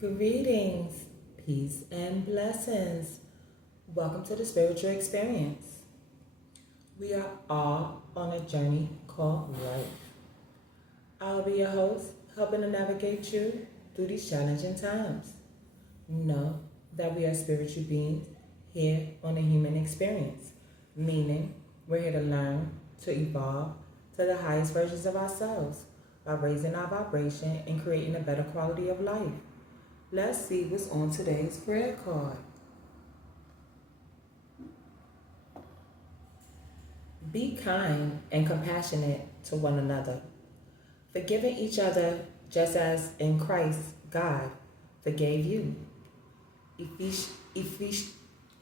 Greetings, peace, and blessings. Welcome to the spiritual experience. We are all on a journey called life. I'll be your host, helping to navigate you through these challenging times. Know that we are spiritual beings here on a human experience, meaning we're here to learn, to evolve to the highest versions of ourselves by raising our vibration and creating a better quality of life. Let's see what's on today's prayer card. Be kind and compassionate to one another, forgiving each other just as in Christ God forgave you.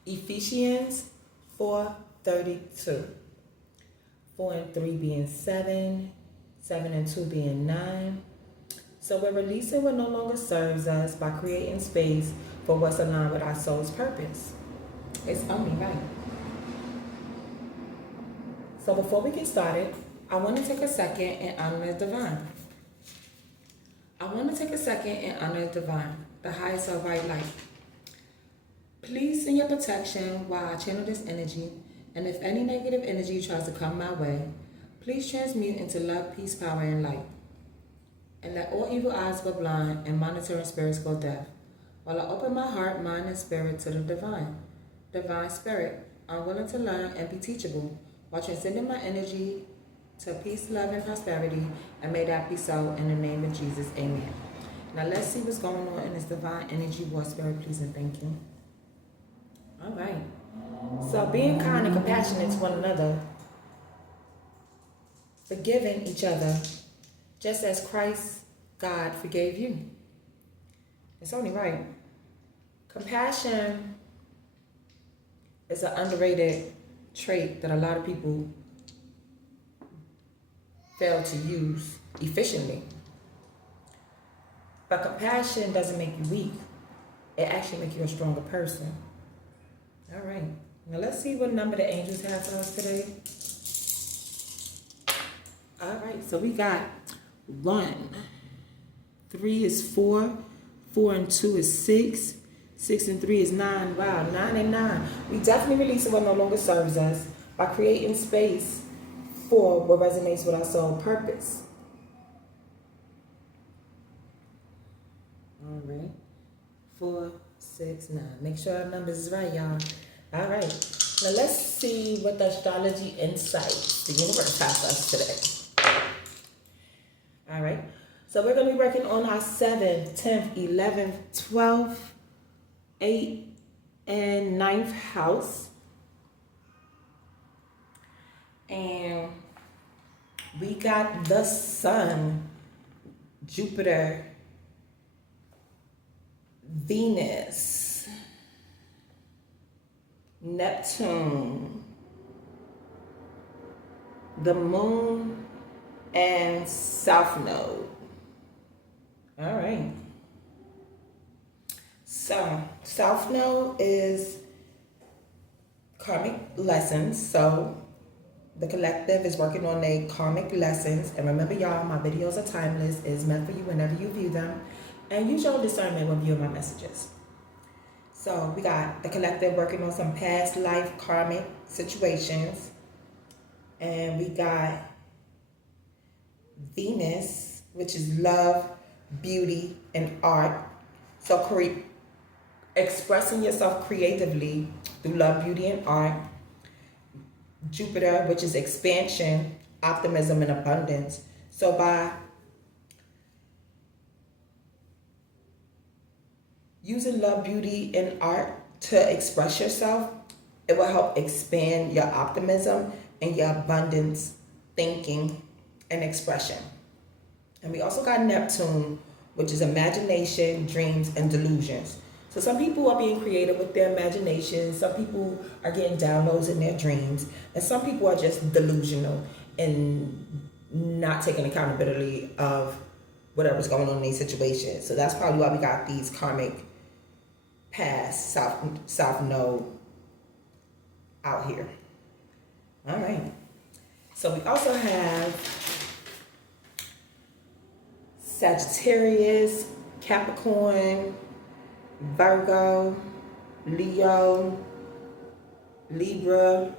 Ephesians 4:32. 4 and 3 being 7, 7 and 2 being 9. So we're releasing what no longer serves us by creating space for what's aligned with our soul's purpose. It's only right. So before we get started, I want to take a second and honor the divine. I want to take a second and honor the divine, the highest of right light. Please send your protection while I channel this energy, and if any negative energy tries to come my way, please transmute into love, peace, power, and light. And let all evil eyes go blind and monitoring spirits go deaf, while I open my heart, mind, and spirit to the divine. Divine Spirit, I'm willing to learn and be teachable, while transcending my energy to peace, love, and prosperity, and may that be so in the name of Jesus, amen. Now let's see what's going on in this divine energy war, spirit, please and thank you. All right. So being kind and compassionate to one another, forgiving each other, just as Christ, God, forgave you. It's only right. Compassion is an underrated trait that a lot of people fail to use efficiently. But compassion doesn't make you weak. It actually makes you a stronger person. All right. Now let's see what number the angels have for us today. All right. So we got 1. 3 is 4. 4 and 2 is 6. 6 and 3 is 9. Wow, 9 and 9. We definitely release what no longer serves us by creating space for what resonates with our soul purpose. All right. 4, 6, 9. Make sure our numbers is right, y'all. All right. Now let's see what the astrology insights the universe has for us today. All right, so we're going to be working on our 7th, 10th, 11th, 12th, 8th, and 9th house. And we got the Sun, Jupiter, Venus, Neptune, the Moon, and South Node. All right. So South Node is karmic lessons. So the collective is working on their karmic lessons. And remember, y'all, my videos are timeless. It's meant for you whenever you view them. And use your discernment when viewing my messages. So we got the collective working on some past life karmic situations. And we got Venus, which is love, beauty, and art. So expressing yourself creatively through love, beauty, and art. Jupiter, which is expansion, optimism, and abundance. So by using love, beauty, and art to express yourself, it will help expand your optimism and your abundance thinking and expression. And we also got Neptune, which is imagination, dreams, and delusions. So some people are being creative with their imagination. Some people are getting downloads in their dreams. And some people are just delusional and not taking accountability of whatever's going on in these situations. So that's probably why we got these karmic past South Node out here. All right. So we also have Sagittarius, Capricorn, Virgo, Leo, Libra,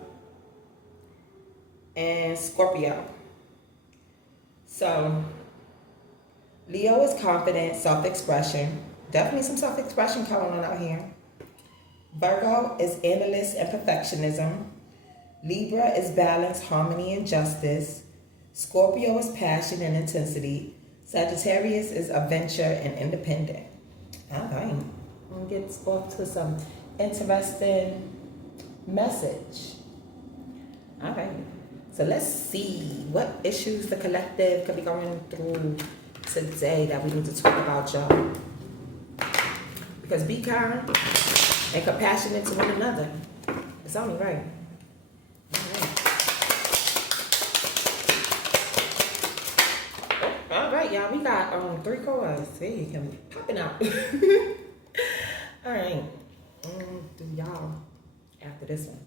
and Scorpio. So Leo is confident, self-expression. Definitely some self-expression going on out here. Virgo is analyst and perfectionism. Libra is balance, harmony, and justice. Scorpio is passion and intensity. Sagittarius is adventure and independent. All right. We'll get off to some interesting message. All right. So let's see what issues the collective could be going through today that we need to talk about, y'all. Because be kind and compassionate to one another. It's only right. All right, y'all. We got 3 cards. Hey, can be popping out. All right. Do y'all after this one.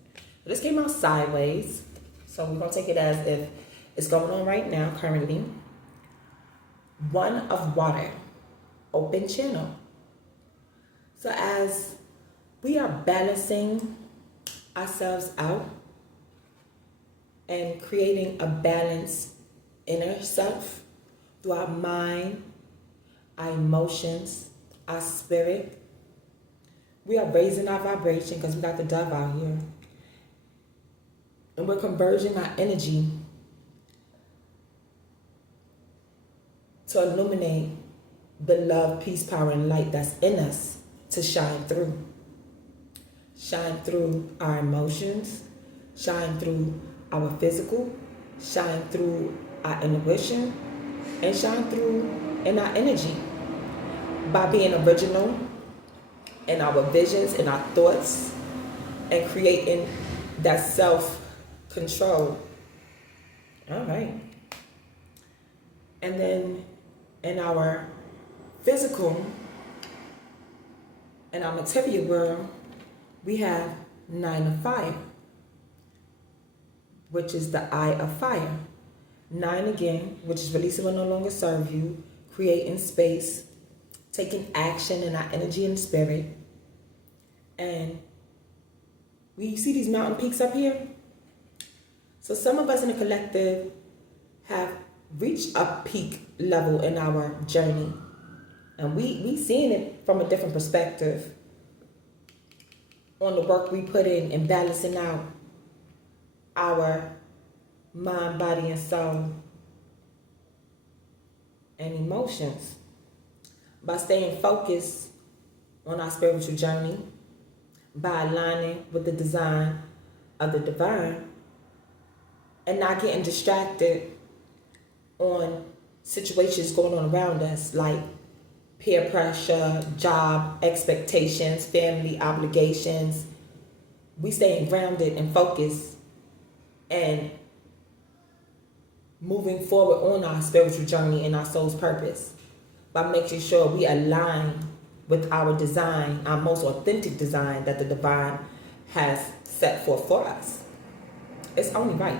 So this came out sideways. So we're gonna take it as if it's going on right now, currently. 1 of water, open channel. So as we are balancing ourselves out and creating a balanced inner self through our mind, our emotions, our spirit, we are raising our vibration because we got the dove out here. And we're converging our energy to illuminate the love, peace, power, and light that's in us to shine through. Shine through our emotions, shine through our physical, shine through our intuition, and shine through in our energy by being original in our visions and our thoughts and creating that self-control. All right. And then in our physical and our material world, we have 9 of fire, which is the eye of fire. 9 again, which is releasing what no longer serve you, creating space, taking action in our energy and spirit. And we see these mountain peaks up here. So some of us in the collective have reached a peak level in our journey. And we seeing it from a different perspective on the work we put in balancing out our mind, body, and soul and emotions by staying focused on our spiritual journey, by aligning with the design of the divine and not getting distracted on situations going on around us like peer pressure, job expectations, family obligations. We staying grounded and focused and moving forward on our spiritual journey and our soul's purpose by making sure we align with our design, our most authentic design that the divine has set forth for us. It's only right.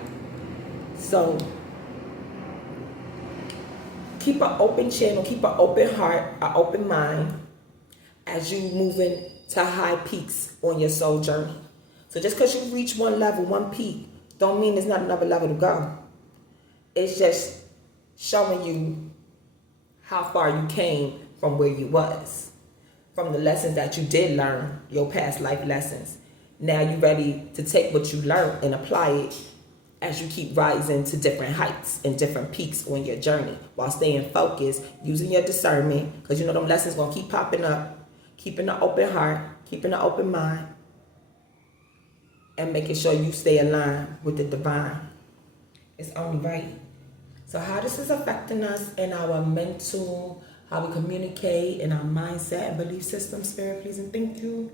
So keep an open channel, keep an open heart, an open mind as you moving to high peaks on your soul journey. So just because you reach one level, one peak, don't mean there's not another level to go. It's just showing you how far you came from where you was, from the lessons that you did learn, your past life lessons. Now you're ready to take what you learned and apply it as you keep rising to different heights and different peaks on your journey while staying focused, using your discernment, because you know them lessons going to keep popping up, keeping an open heart, keeping an open mind, and making sure you stay aligned with the divine. It's only right. So how this is affecting us in our mental, how we communicate, in our mindset and belief system, spirit, please and thank you.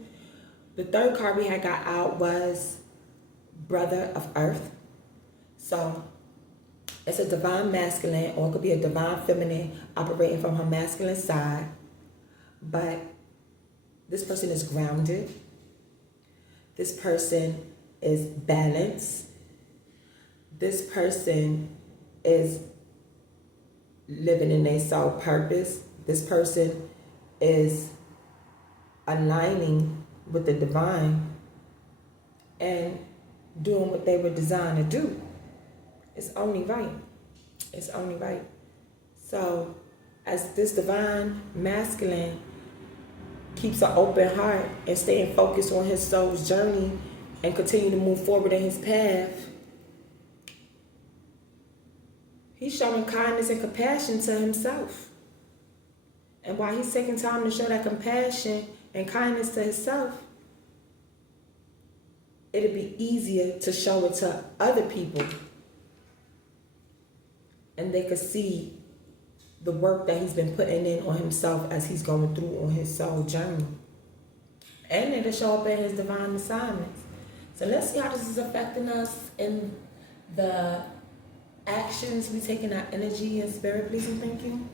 The third card we had got out was Brother of Earth. So it's a divine masculine, or it could be a divine feminine operating from her masculine side. But this person is grounded. This person is balanced. This person is living in their soul purpose. This person is aligning with the divine and doing what they were designed to do. It's only right. It's only right. So as this divine masculine keeps an open heart and staying focused on his soul's journey and continue to move forward in his path, he's showing kindness and compassion to himself. And while he's taking time to show that compassion and kindness to himself, it'll be easier to show it to other people. And they could see the work that he's been putting in on himself as he's going through on his soul journey. And it'll show up in his divine assignments. So let's see how this is affecting us in the actions we take in our energy and spirit pleasing thinking.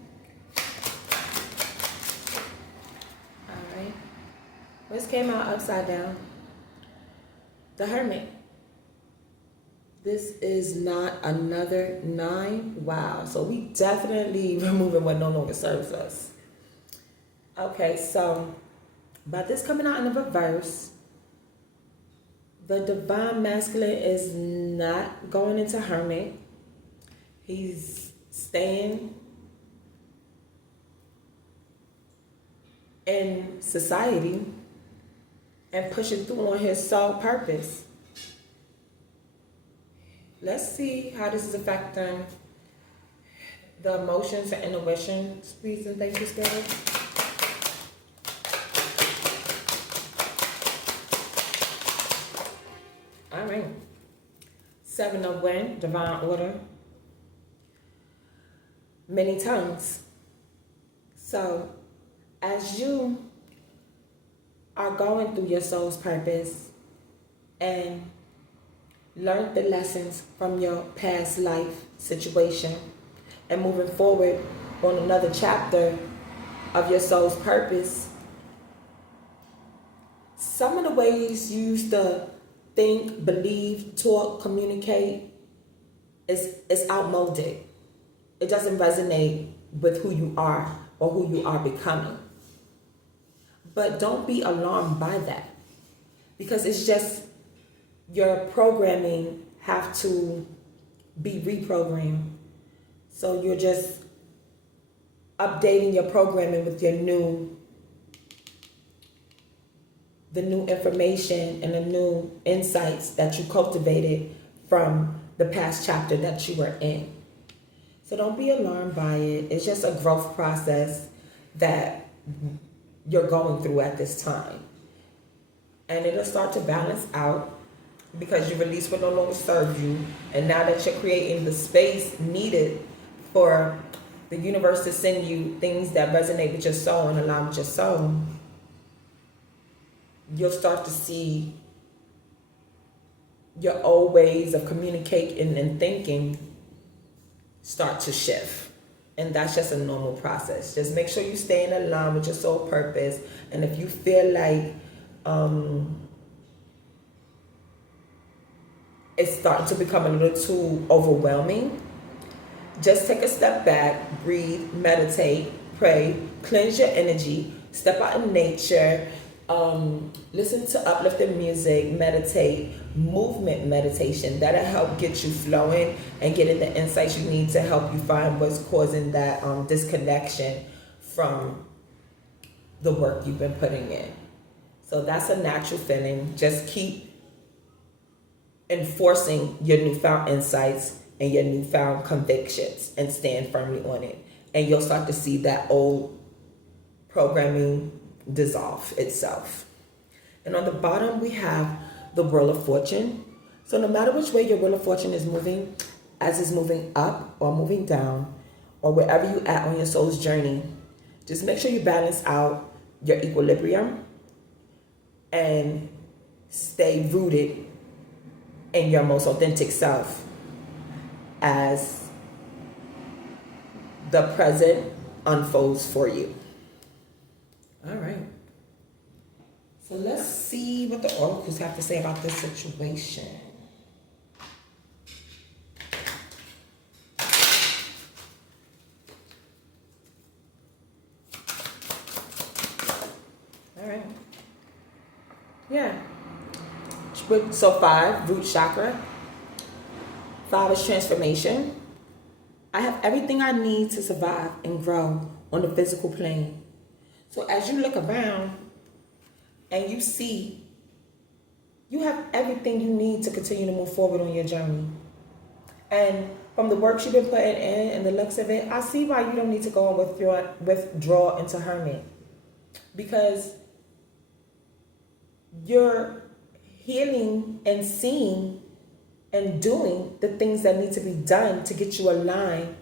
Alright. What's came out upside down? The Hermit. This is not another 9. Wow. So we definitely removing what no longer serves us. Okay, so by this coming out in the reverse, the divine masculine is not going into Hermit. He's staying in society and pushing through on his soul purpose. Let's see how this is affecting the emotions and intuitions. Please and thank you, Spirit. All right. 7 of Wind, divine order. Many tongues. So, as you are going through your soul's purpose and learn the lessons from your past life situation and moving forward on another chapter of your soul's purpose, some of the ways you used to think, believe, talk, communicate is outmoded. It doesn't resonate with who you are or who you are becoming. But don't be alarmed by that, because it's just your programming have to be reprogrammed. So you're just updating your programming with the new information and the new insights that you cultivated from the past chapter that you were in. So don't be alarmed by it. It's just a growth process that you're going through at this time. And it'll start to balance out because you release what no longer serves you. And now that you're creating the space needed for the universe to send you things that resonate with your soul and align with your soul, you'll start to see your old ways of communicating and thinking start to shift. And that's just a normal process. Just make sure you stay in line with your soul purpose. And if you feel like it's starting to become a little too overwhelming, just take a step back, breathe, meditate, pray, cleanse your energy, step out in nature, listen to uplifting music, meditate, movement meditation. That'll help get you flowing and getting the insights you need to help you find what's causing that disconnection from the work you've been putting in. So that's a natural feeling. Just keep enforcing your newfound insights and your newfound convictions and stand firmly on it. And you'll start to see that old programming dissolve itself. And on the bottom, we have the Wheel of Fortune. So no matter which way your Wheel of Fortune is moving, as it's moving up or moving down, or wherever you at on your soul's journey, just make sure you balance out your equilibrium and stay rooted in your most authentic self as the present unfolds for you. All right. So let's see what the oracles have to say about this situation. right. Yeah. So 5, root chakra. 5 is transformation. I have everything I need to survive and grow on the physical plane. So as you look around and you see, you have everything you need to continue to move forward on your journey. And from the work you've been putting in and the looks of it, I see why you don't need to go and withdraw into hermit. Because you're healing and seeing and doing the things that need to be done to get you aligned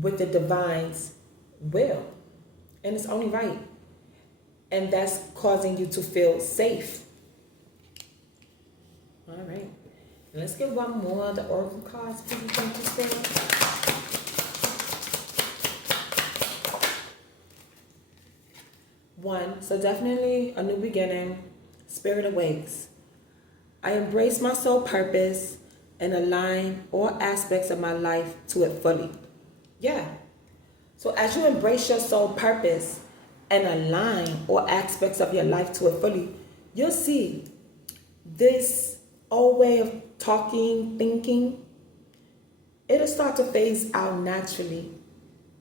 with the divine's will. And it's only right. And that's causing you to feel safe. All right. Let's get one more of the oracle cards, please. Thank you, Spirit. 1, so definitely a new beginning. Spirit awakes. I embrace my soul purpose and align all aspects of my life to it fully. Yeah. So as you embrace your soul purpose and align all aspects of your life to it fully, you'll see this old way of talking, thinking, it'll start to phase out naturally.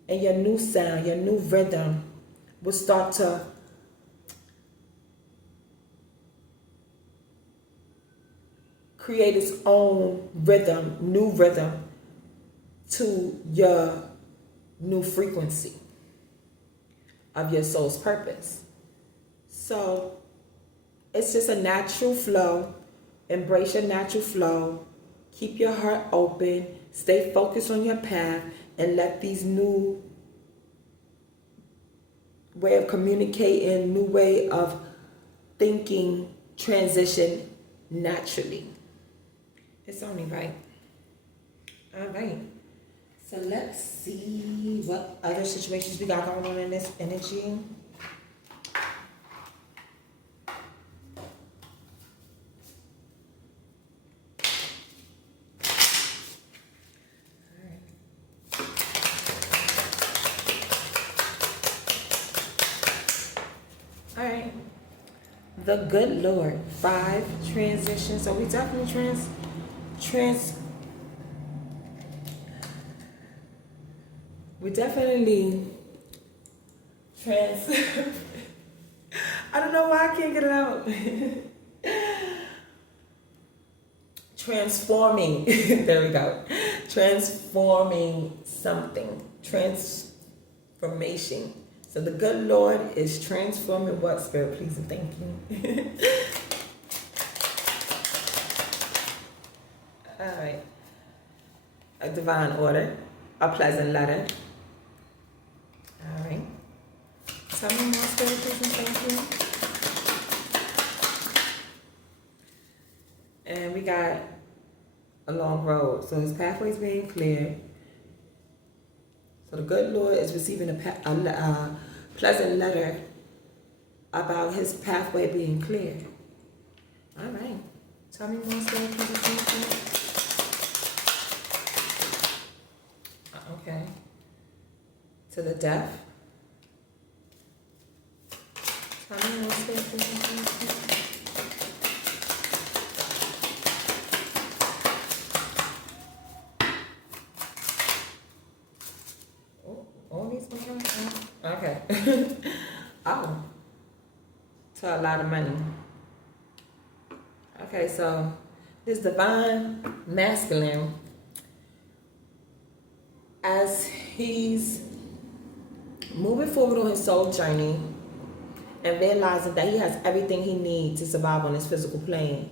And your new sound, your new rhythm will start to create its own rhythm, new rhythm to your new frequency of your soul's purpose. So it's just a natural flow. Embrace your natural flow. Keep your heart open. Stay focused on your path and let these new way of communicating, new way of thinking transition naturally. It's only right. All right. So let's see what other situations we got going on in this energy. All right. The good Lord. 5, transition. So we definitely I don't know why I can't get it out. Transforming. There we go. Transforming something. Transformation. So the good Lord is transforming what, Spirit, please and thank you. All right. A divine order. A pleasant letter. All right. Tell me more, Spirit, please and thank you. And we got a long road. So his pathway is being cleared. So the good Lord is receiving a pleasant letter about his pathway being cleared. All right. Tell me more, Spirit, please and thank you. Okay. To the deaf. Tell me more, Spirit, please and thank you. Okay. Oh. To a lot of money. Okay, so this divine masculine, as he's moving forward on his soul journey and realizing that he has everything he needs to survive on this physical plane,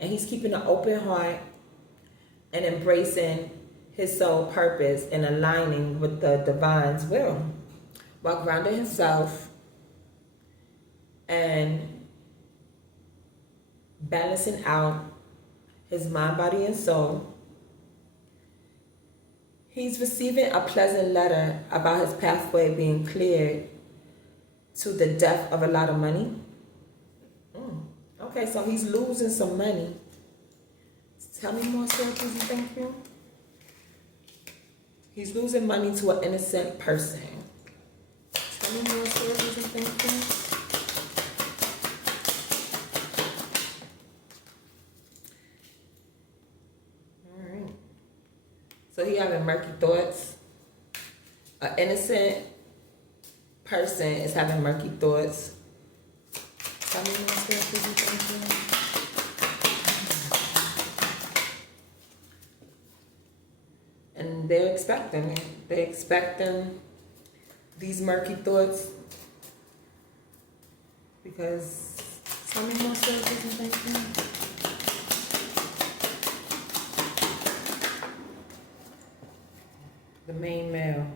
and he's keeping an open heart and embracing his soul purpose and aligning with the divine's will, while grounding himself and balancing out his mind, body, and soul. He's receiving a pleasant letter about his pathway being cleared to the death of a lot of money. Okay, so he's losing some money. Tell me more, sir, please and thank you. He's losing money to an innocent person. Tell me more, sir, please and thank you. So he having murky thoughts. An innocent person is having murky thoughts. Tell me more, Spirit, please, thank you. And they're expecting it. They're expecting these murky thoughts because tell me more, Spirit, please, thank you. The main male.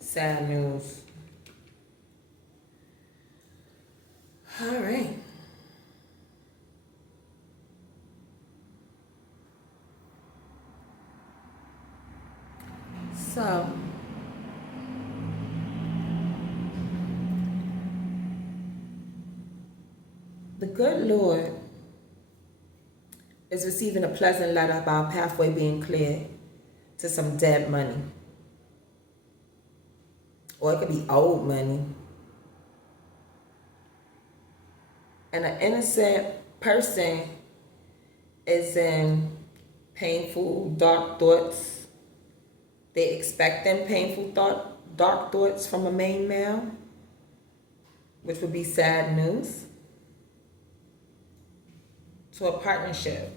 Sad news. All right. So, the good Lord is receiving a pleasant letter about pathway being cleared to some dead money. Or it could be old money. And an innocent person is in painful, dark thoughts. They expecting painful dark thoughts from a main male, which would be sad news. To a partnership.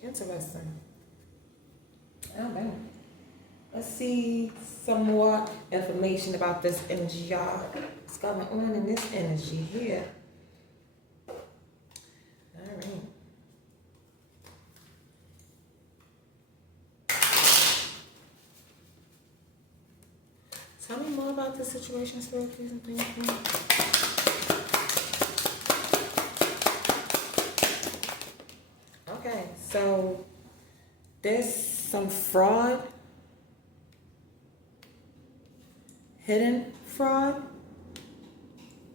Interesting. Oh, man. Let's see some more information about this energy, y'all. What's going on in this energy here? All right. Tell me more about this situation, Spirit, please, and thank you. Okay, so there's some fraud. Hidden fraud.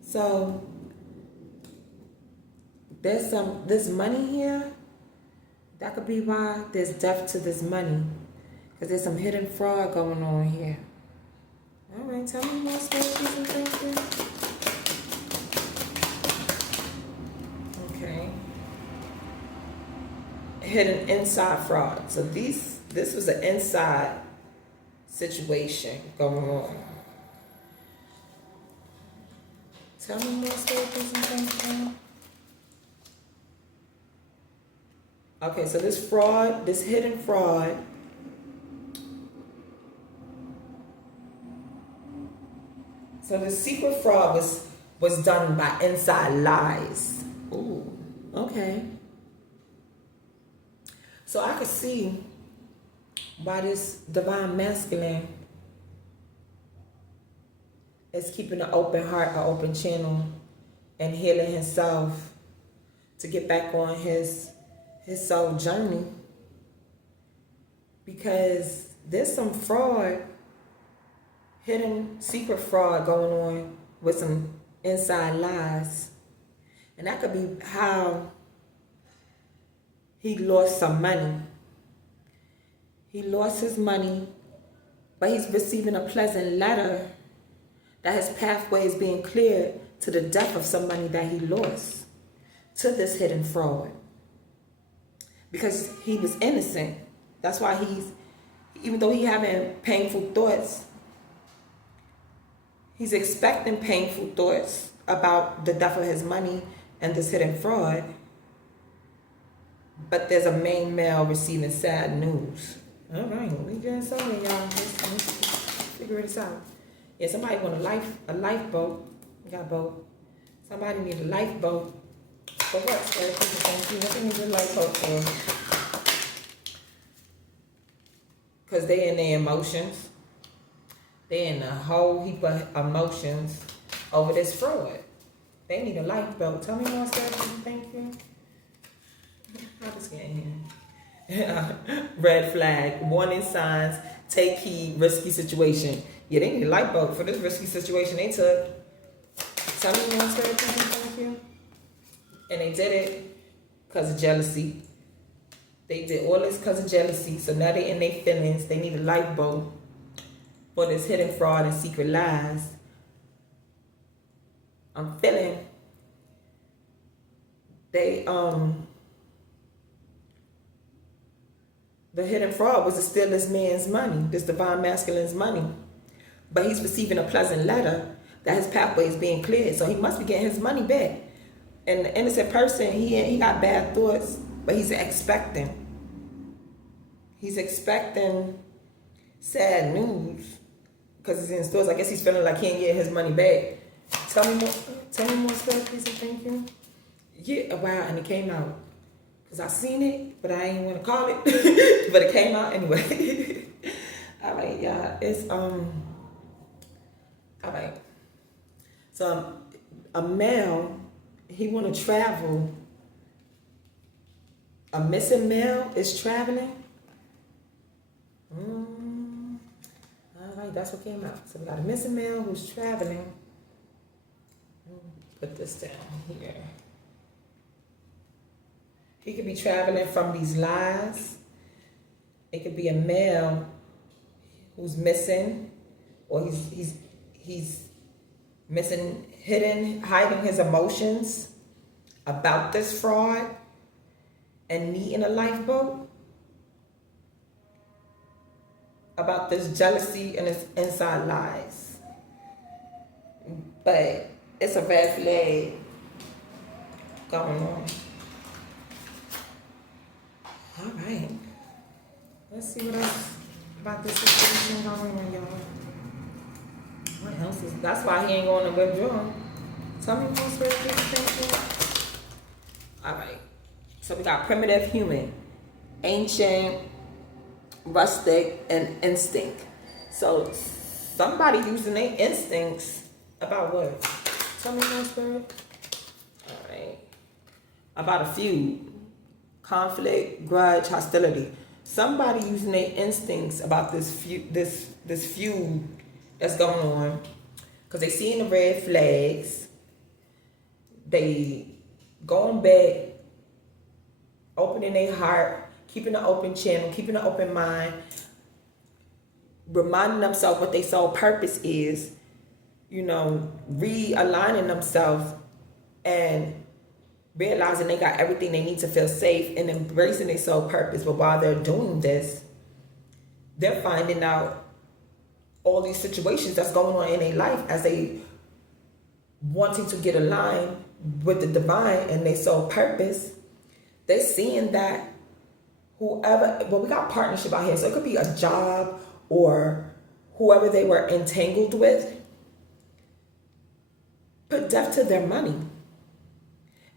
So there's this money here. That could be why there's depth to this money. Because there's some hidden fraud going on here. All right, tell me more, Spirit, please, and thank you. Okay. Hidden inside fraud. So this was an inside situation going on. Tell me more, Spirit, please, and thank you. Okay, so this fraud, this hidden fraud, so the secret fraud was done by inside lies. Ooh, okay. So I could see why this divine masculine is keeping an open heart, an open channel, and healing himself to get back on his soul journey. Because there's some fraud, hidden secret fraud going on with some inside lies. And that could be how he lost some money. He lost his money, but he's receiving a pleasant letter that his pathway is being cleared to the death of some money that he lost to this hidden fraud. Because he was innocent. That's why even though he's having painful thoughts, he's expecting painful thoughts about the death of his money and this hidden fraud. But there's a main male receiving sad news. All right, we getting somewhere, y'all. Let's figure this out. Yeah, somebody want a lifeboat. We got a boat. Somebody need a lifeboat. For what, Spirit? What they need a lifeboat for? Because they in their emotions. They in a whole heap of emotions over this fraud. They need a lifeboat. Tell me more, Spirit. Thank you. How this getting here? Red flag, warning signs, take heed, risky situation. Yeah, they need a lifeboat for this risky situation they took. Tell me more, Spirit, thank you. And they did it because of jealousy. They did all this because of jealousy. So now they in their feelings. They need a lifeboat for this hidden fraud and secret lies. I'm feeling they the hidden fraud was to steal this man's money, this divine masculine's money. But he's receiving a pleasant letter that his pathway is being cleared. So he must be getting his money back. And the innocent person, he got bad thoughts, but he's expecting. He's expecting sad news because he's in stores. I guess he's feeling like he ain't getting his money back. Tell me more, Spirit, please, and thank you. Yeah, wow, and it came out. Because I seen it, but I ain't want to call it. But it came out anyway. All right, y'all. It's, all right. So, a male, he want to travel. A missing male is traveling. All right, that's what came out. So we got a missing male who's traveling. Put this down here. He could be traveling from these lies. It could be a male who's missing, or he's missing, hiding his emotions about this fraud and needing a lifeboat, about this jealousy and his inside lies. But it's a red flag going on. All right. Let's see what else about this situation going on, y'all. What else is... That's why he ain't going to withdraw. Tell me more, Spirit, please. All right. So we got primitive human, ancient, rustic, and instinct. So somebody using their instincts about what? Tell me more, Spirit. All right. About a feud. Conflict, grudge, hostility. Somebody using their instincts about this feud that's going on, because they seeing the red flags. They going back, opening their heart, keeping an open channel, keeping an open mind, reminding themselves what their sole purpose is. You know, realigning themselves and realizing they got everything they need to feel safe and embracing their soul purpose. But while they're doing this, they're finding out all these situations that's going on in their life as they wanting to get aligned with the divine and their soul purpose. They're seeing that whoever, well, we got partnership out here, so it could be a job or whoever they were entangled with, put death to their money.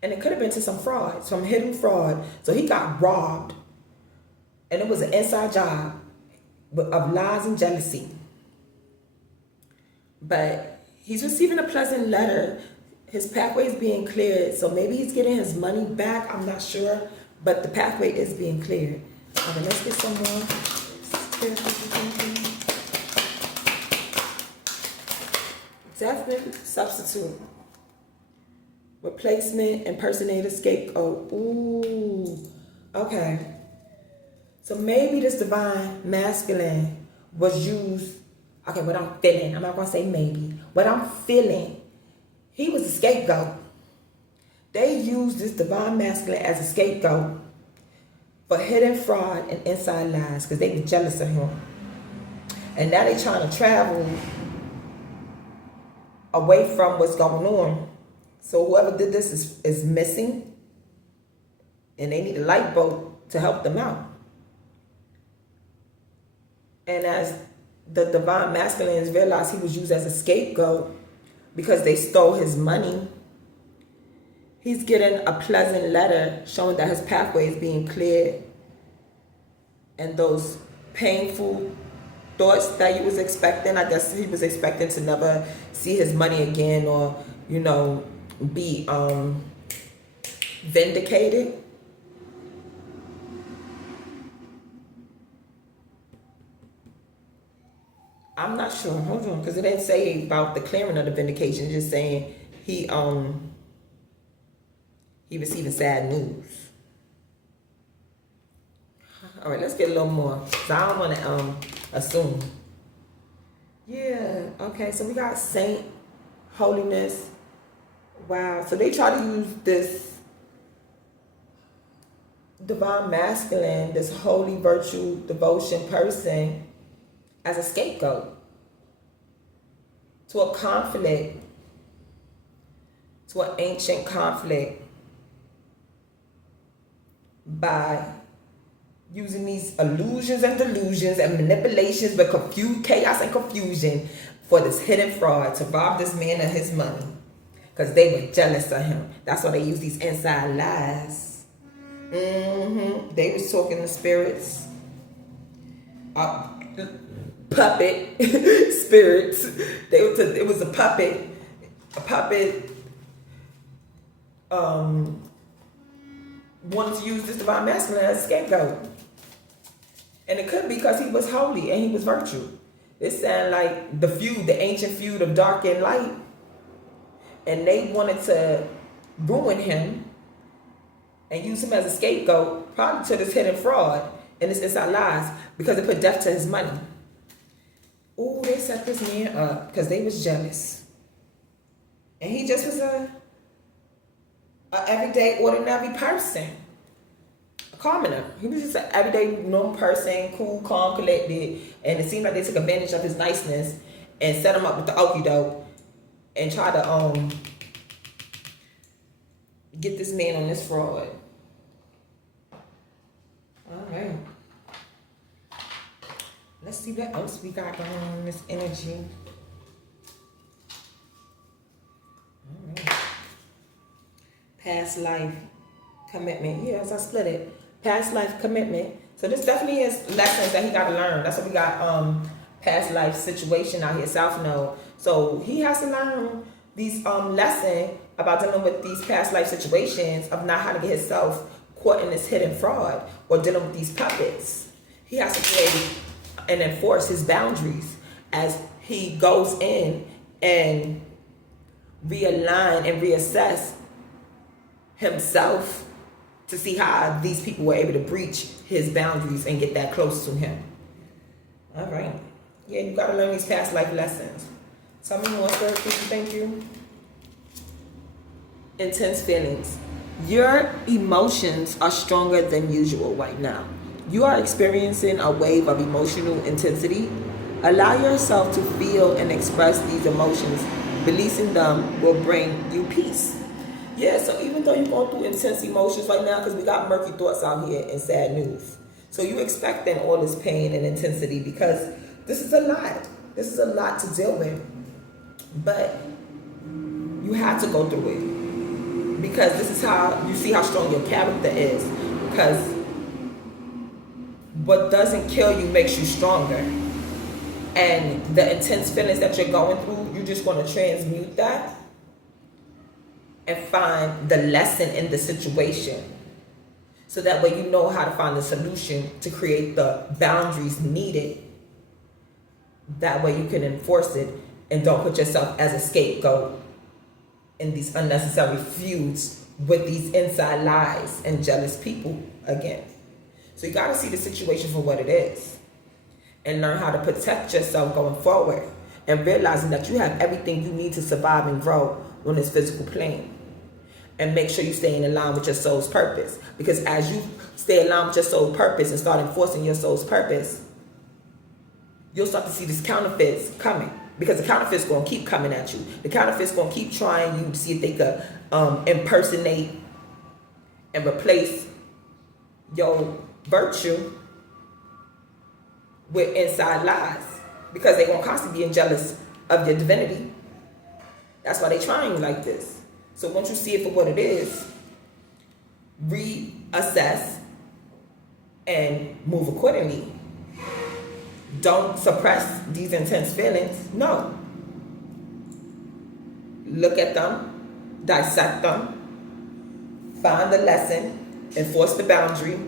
And it could have been to some fraud, some hidden fraud. So he got robbed. And it was an inside job of lies and jealousy. But he's receiving a pleasant letter. His pathway is being cleared. So maybe he's getting his money back. I'm not sure. But the pathway is being cleared. Okay, let's get some more. Definite substitute. Replacement, impersonator, scapegoat. Ooh, okay. So maybe this divine masculine was used. Okay, what I'm feeling. I'm not going to say maybe. What I'm feeling. He was a scapegoat. They used this divine masculine as a scapegoat for hidden fraud and inside lies because they were jealous of him. And now they're trying to travel away from what's going on. So whoever did this is missing, and they need a lifeboat to help them out. And as the divine masculine realized he was used as a scapegoat because they stole his money, he's getting a pleasant letter showing that his pathway is being cleared, and those painful thoughts that he was expecting, I guess he was expecting to never see his money again, or, you know, be vindicated. I'm not sure. Hold on, because it didn't say about the clearing of the vindication. It's just saying he receiving sad news. All right, let's get a little more, because I don't want to assume. Yeah. Okay. So we got saint, holiness, Wow. So they try to use this divine masculine, this holy virtue devotion person as a scapegoat to a conflict, to an ancient conflict, by using these illusions and delusions and manipulations, but chaos and confusion for this hidden fraud to rob this man of his money. Because they were jealous of him. That's why they use these inside lies. They was talking to spirits. Puppet spirits. It was a puppet. A puppet wanted to use this divine masculine as a scapegoat. And it could be because he was holy and he was virtue. It sounded like the ancient feud of dark and light. And they wanted to ruin him and use him as a scapegoat, probably to this hidden fraud and this inside lies, because it put death to his money. Ooh, they set this man up because they was jealous. And he just was a everyday, ordinary person. A commoner. He was just an everyday, normal person, cool, calm, collected. And it seemed like they took advantage of his niceness and set him up with the okie doke and try to get this man on this fraud. All right. Let's see what else we got going on in this energy. All right. Past life commitment. Yes, I split it. Past life commitment. So this definitely is lessons that he got to learn. That's what we got. Past life situation out here, South Node. So he has to learn these lessons about dealing with these past life situations of not how to get himself caught in this hidden fraud or dealing with these puppets. He has to create and enforce his boundaries as he goes in and realign and reassess himself to see how these people were able to breach his boundaries and get that close to him. All right. Yeah, you got to learn these past life lessons. Tell me more, sir. Thank you. Intense feelings. Your emotions are stronger than usual right now. You are experiencing a wave of emotional intensity. Allow yourself to feel and express these emotions. Releasing them will bring you peace. Yeah, so even though you're going through intense emotions right now, because we got murky thoughts out here and sad news. So you expecting all this pain and intensity because this is a lot. This is a lot to deal with. But you have to go through it. Because this is how you see how strong your character is. Because what doesn't kill you makes you stronger. And the intense feelings that you're going through, you're just going to transmute that and find the lesson in the situation. So that way you know how to find the solution to create the boundaries needed. That way you can enforce it and don't put yourself as a scapegoat in these unnecessary feuds with these inside lies and jealous people again. So you got to see the situation for what it is and learn how to protect yourself going forward and realizing that you have everything you need to survive and grow on this physical plane. And make sure you stay in line with your soul's purpose. Because as you stay in line with your soul's purpose and start enforcing your soul's purpose, you'll start to see these counterfeits coming. Because the counterfeit's going to keep coming at you. The counterfeit's going to keep trying you to see if they could impersonate and replace your virtue with inside lies. Because they're going to constantly be jealous of your divinity. That's why they're trying like this. So once you see it for what it is, reassess and move accordingly. Don't suppress these intense feelings. No. Look at them, dissect them, find the lesson, enforce the boundary,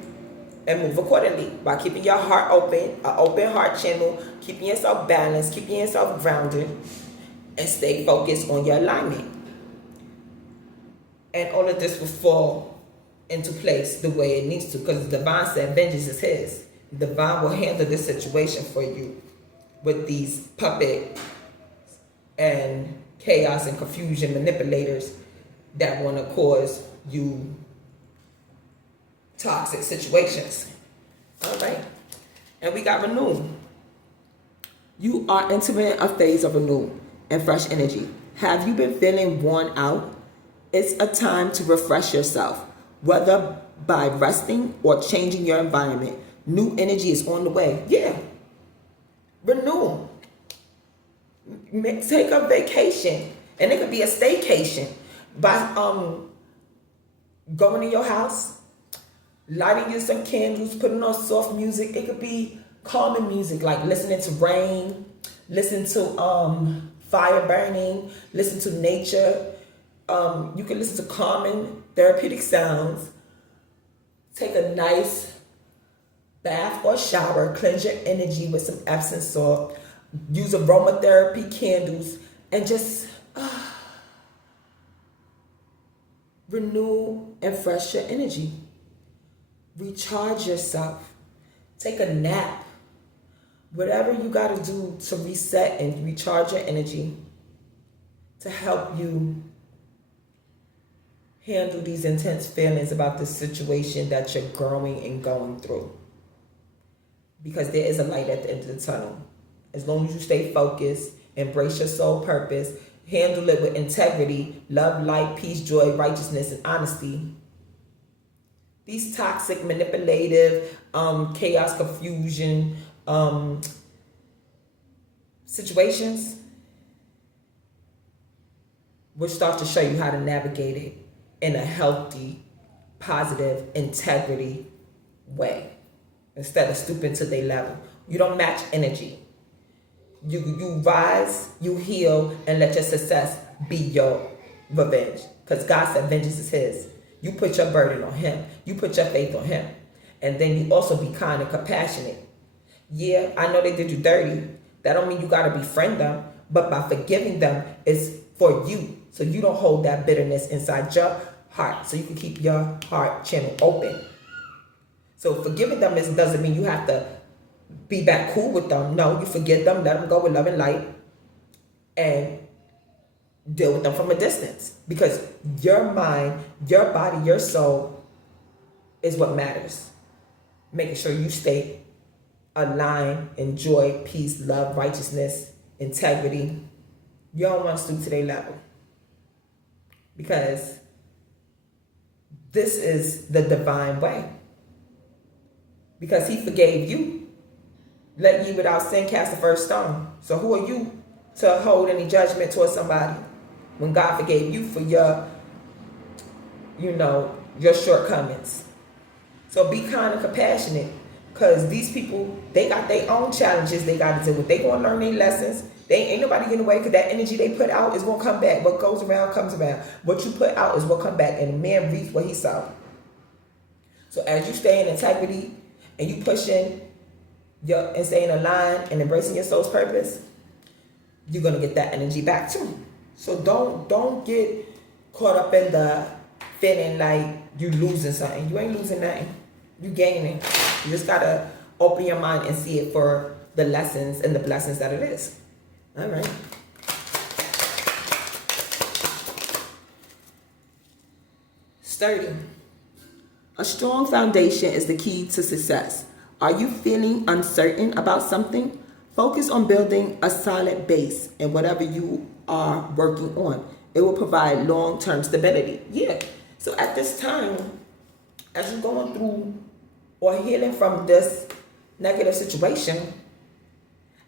and move accordingly by keeping your heart open, an open heart channel, keeping yourself balanced, keeping yourself grounded, and stay focused on your alignment. And all of this will fall into place the way it needs to, because the divine said vengeance is his. The divine will handle this situation for you with these puppet and chaos and confusion manipulators that want to cause you toxic situations. All right. And we got renewal. You are entering a phase of renewal and fresh energy. Have you been feeling worn out? It's a time to refresh yourself, whether by resting or changing your environment. New energy is on the way. Yeah. Renewal. Take a vacation. And it could be a staycation by going to your house, lighting you some candles, putting on soft music. It could be calming music, like listening to rain, listen to fire burning, listen to nature. You can listen to calming therapeutic sounds. Take a nice bath or shower, cleanse your energy with some Epsom salt, use aromatherapy candles, and just renew and fresh your energy. Recharge yourself. Take a nap. Whatever you got to do to reset and recharge your energy to help you handle these intense feelings about the situation that you're growing and going through. Because there is a light at the end of the tunnel. As long as you stay focused, embrace your soul purpose, handle it with integrity, love, light, peace, joy, righteousness, and honesty. These toxic, manipulative, chaos, confusion situations will start to show you how to navigate it in a healthy, positive, integrity way instead of stooping to their level. You don't match energy. You rise, you heal, and let your success be your revenge. Because God said vengeance is his. You put your burden on him. You put your faith on him. And then you also be kind and compassionate. Yeah, I know they did you dirty. That don't mean you got to befriend them. But by forgiving them, it's for you. So you don't hold that bitterness inside your heart. So you can keep your heart channel open. So forgiving them doesn't mean you have to be back cool with them. No, you forgive them, let them go with love and light, and deal with them from a distance. Because your mind, your body, your soul is what matters. Making sure you stay aligned in joy, peace, love, righteousness, integrity. You don't want to stoop to their level. Because this is the divine way. Because he forgave you. Let ye without sin cast the first stone. So who are you to hold any judgment towards somebody when God forgave you for your shortcomings? So be kind and compassionate, because these people, they got their own challenges they got to deal with. They going to learn their lessons. Ain't nobody getting away, because that energy they put out is going to come back. What goes around comes around. What you put out is what come back, and a man reaps what he sows. So as you stay in integrity and you pushing and staying aligned and embracing your soul's purpose, you're gonna get that energy back too. So don't get caught up in the feeling like you losing something. You ain't losing nothing. You gaining. You just gotta open your mind and see it for the lessons and the blessings that it is. All right. Sturdy. A strong foundation is the key to success. Are you feeling uncertain about something? Focus on building a solid base in whatever you are working on. It will provide long-term stability. Yeah. So at this time, as you're going through or healing from this negative situation,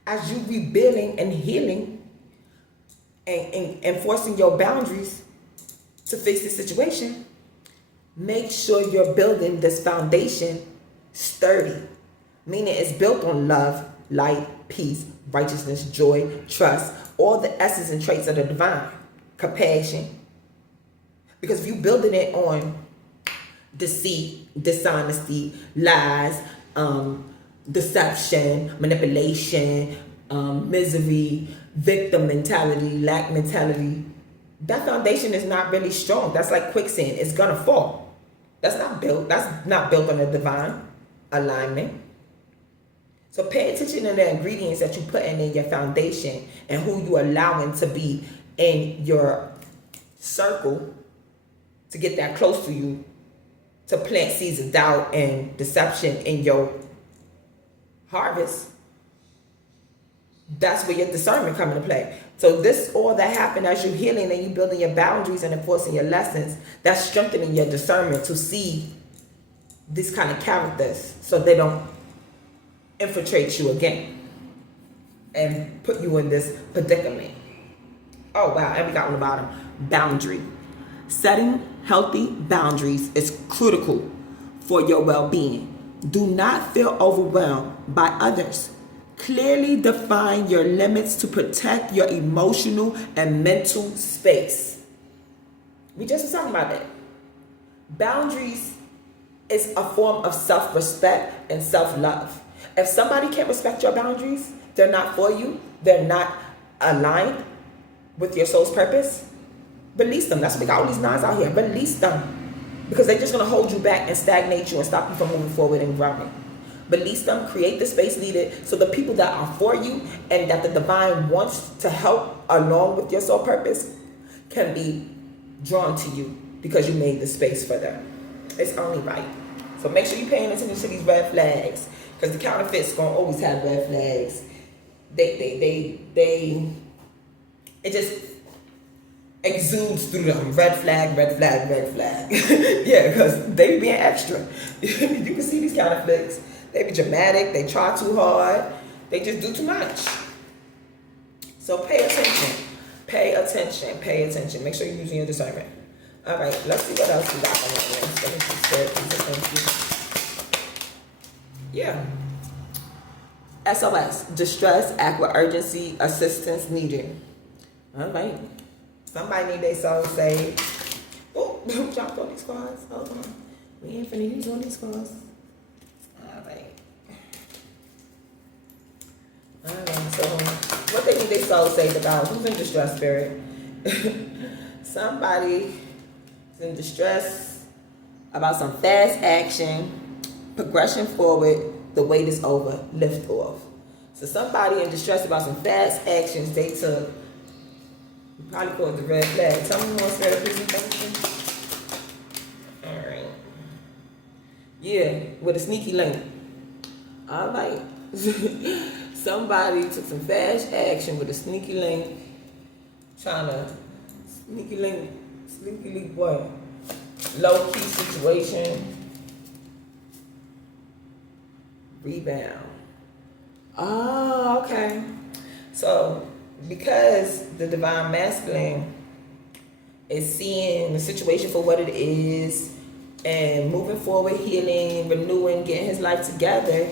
as you rebuilding and healing and enforcing your boundaries to fix the situation, make sure you're building this foundation sturdy. Meaning it's built on love, light, peace, righteousness, joy, trust, all the essence and traits of the divine, compassion. Because if you building it on deceit, dishonesty, lies, deception, manipulation, misery, victim mentality, lack mentality, that foundation is not really strong. That's like quicksand. It's gonna fall. That's not built on a divine alignment. So pay attention to the ingredients that you put in your foundation and who you allowing to be in your circle to get that close to you, to plant seeds of doubt and deception in your harvest, that's where your discernment come into play. So this, all that happened as you're healing and you building your boundaries and enforcing your lessons, that's strengthening your discernment to see these kind of characters so they don't infiltrate you again and put you in this predicament. Oh wow, and we got on the bottom, boundary. Setting healthy boundaries is critical for your well-being. Do not feel overwhelmed by others. Clearly define your limits to protect your emotional and mental space. We just were talking about that. Boundaries is a form of self-respect and self-love. If somebody can't respect your boundaries, they're not for you, they're not aligned with your soul's purpose, release them. That's what we got all these nines out here. Release them. Because they're just going to hold you back and stagnate you and stop you from moving forward and growing. Release them. Create the space needed so the people that are for you and that the divine wants to help along with your soul purpose can be drawn to you because you made the space for them. It's only right. So make sure you're paying attention to these red flags, because the counterfeits going to always have red flags. It just exudes through them. Red flag, red flag, red flag. Yeah, because they be being extra. You can see these counterfeits. They be dramatic. They try too hard. They just do too much. So pay attention. Pay attention. Pay attention. Make sure you're using your discernment. All right, let's see what else we got on here. Yeah. SOS, distress, act with urgency, assistance needed. All right. Somebody need their soul saved. Oh, dropped on these cards. Hold on. We ain't finna use on these cards. All right. All right, so what they need their soul saved about? Who's in distress, spirit? Somebody is in distress about some fast action, progression forward, the wait is over, lift off. So somebody in distress about some fast actions they took. You probably call it the red flag. Tell me more, spirit, please. All right. Yeah, with a sneaky link. All right. Somebody took some fast action with a sneaky link. Trying to sneaky link what? Low key situation. Rebound. Oh, okay. So, because the divine masculine is seeing the situation for what it is and moving forward, healing, renewing, getting his life together,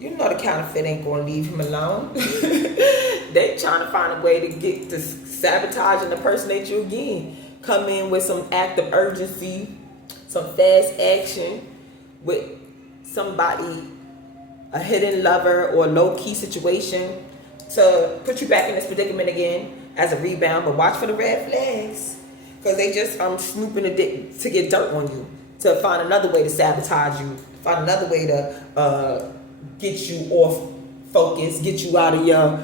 you know the counterfeit ain't going to leave him alone. They trying to find a way to get to sabotage and impersonate you again. Come in with some act of urgency, some fast action with somebody, a hidden lover or low-key situation to put you back in this predicament again as a rebound. But watch for the red flags, because they just snooping to get dirt on you, to find another way to sabotage you, find another way to get you off focus, get you out of your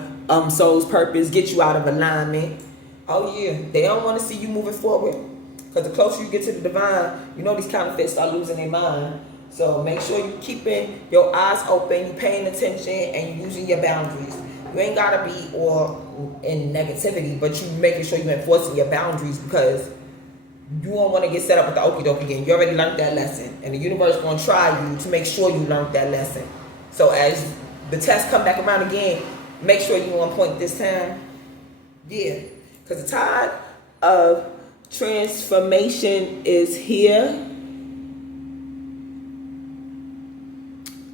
soul's purpose, get you out of alignment. Oh yeah, they don't want to see you moving forward, because the closer you get to the divine, you know these counterfeits start losing their mind. So make sure you keeping your eyes open, you paying attention, and you using your boundaries. You ain't gotta be all in negativity, but you making sure you enforcing your boundaries, because you don't want to get set up with the okie doke again. You already learned that lesson, and the universe gonna try you to make sure you learned that lesson. So as the test come back around again, make sure you on point this time. Yeah, because the tide of transformation is here.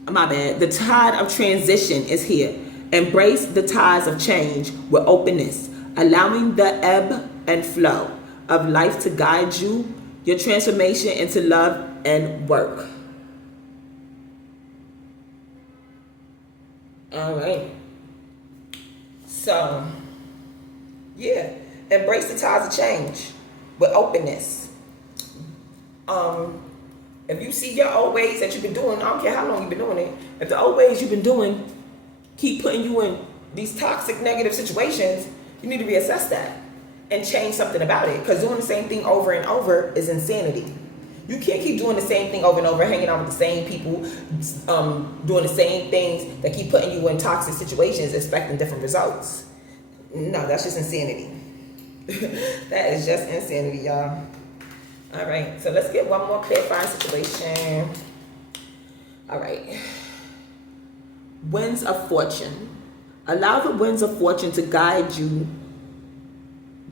My bad. The tide of transition is here. Embrace the tides of change with openness, allowing the ebb and flow of life to guide you, your transformation into love and work. All right. So, yeah, embrace the tides of change with openness. If you see your old ways that you've been doing, I don't care how long you've been doing it, if the old ways you've been doing keep putting you in these toxic, negative situations, you need to reassess that. and change something about it. Because doing the same thing over and over is insanity. You can't keep doing the same thing over and over, hanging out with the same people, doing the same things that keep putting you in toxic situations, expecting different results. No, that's just insanity. That is just insanity, y'all. All right, so let's get one more clarifying situation. All right. Winds of fortune. Allow the winds of fortune to guide you,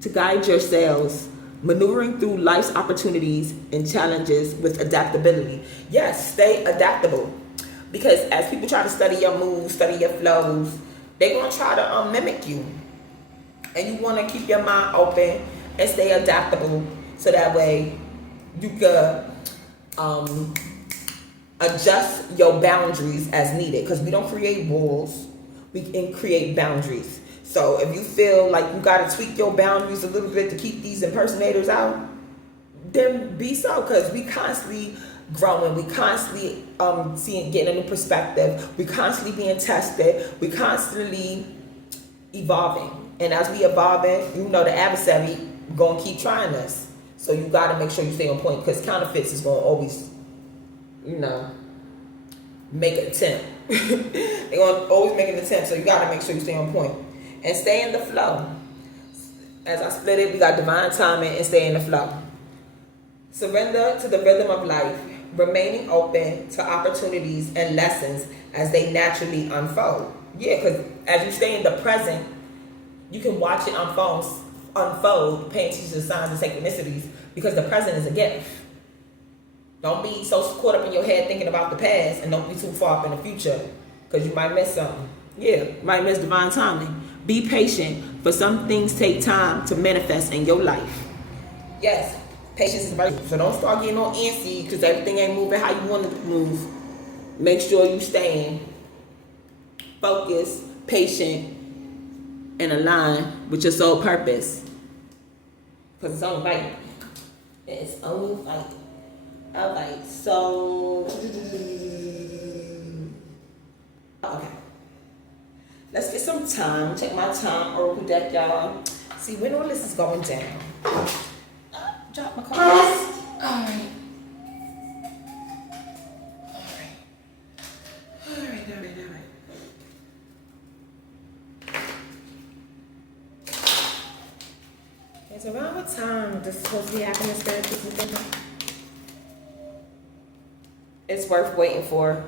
to guide your sails, maneuvering through life's opportunities and challenges with adaptability. Yes, stay adaptable. Because as people try to study your moves, study your flows, they're going to try to mimic you. And you want to keep your mind open and stay adaptable so that way you could adjust your boundaries as needed. Because we don't create walls, we can create boundaries. So if you feel like you got to tweak your boundaries a little bit to keep these impersonators out, then be so. Because we constantly growing, we constantly getting a new perspective, we constantly being tested, we constantly evolving. And as we evolving, you know the adversary gonna keep trying us. So you got to make sure you stay on point, because counterfeits is gonna always, make an attempt. They're gonna always make an attempt. So you got to make sure you stay on point and stay in the flow. As I split it, we got divine timing and stay in the flow. Surrender to the rhythm of life, remaining open to opportunities and lessons as they naturally unfold. Yeah, because as you stay in the present, you can watch it unfold, paying attention to the signs and synchronicities, because the present is a gift. Don't be so caught up in your head thinking about the past, and don't be too far up in the future, because you might miss something. Yeah, might miss divine timing. Be patient, for some things take time to manifest in your life. Yes, patience is very. So don't start getting all antsy because everything ain't moving how you want it to move. Make sure you staying focused, patient, and aligned with your soul purpose. Because it's only right. It's only right. Alright, so okay. Let's get some time. Check my time oracle deck, y'all. See when all this is going down. Drop my cards. Alright. It's around what time this is supposed to be happening, Spirit? It's worth waiting for.